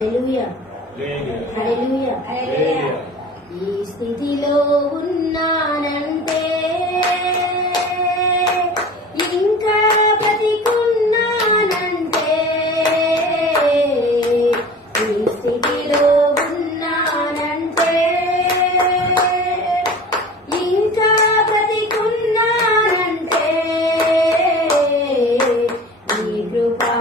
హల్లెలూయా హల్లెలూయా హల్లెలూయా. ఈ స్థితిలో ఉన్నానంటే ఇంకా బ్రతికున్నానంటే ఈ స్థితిలో ఉన్నానంటే ఇంకా బ్రతికున్నానంటే నీ కృపా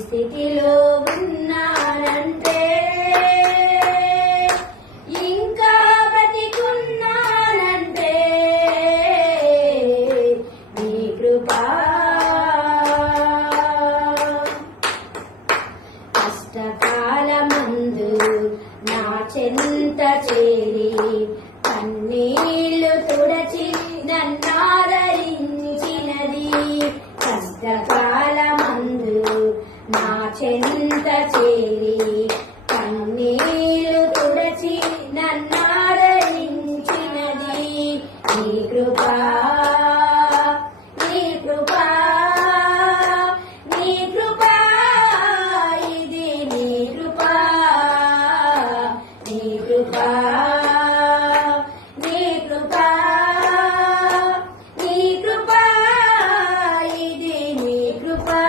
స్థితిలో ఉన్నానంటే ఇంకా బ్రతికున్నానంటే నీ కృపా. కష్టకాలమందు నా చెంత చేరి కన్నీళ్లు తుడచి నన్నాదరించినది. కష్టకాలమందు నా చెంత చేరి కన్నీళ్లు తుడచి నన్నాదరించినది నీ కృపా. నీ కృపా నీ కృపా ఇది నీ కృపా. నీ కృపా నీ కృపా నీ కృపా ఇది నీ కృపా.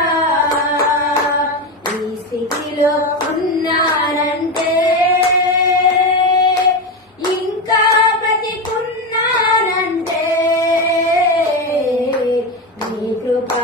ఈ స్థితిలో ఉన్నానంటే ఇంకా బ్రతికున్నానంటే నీ కృపా.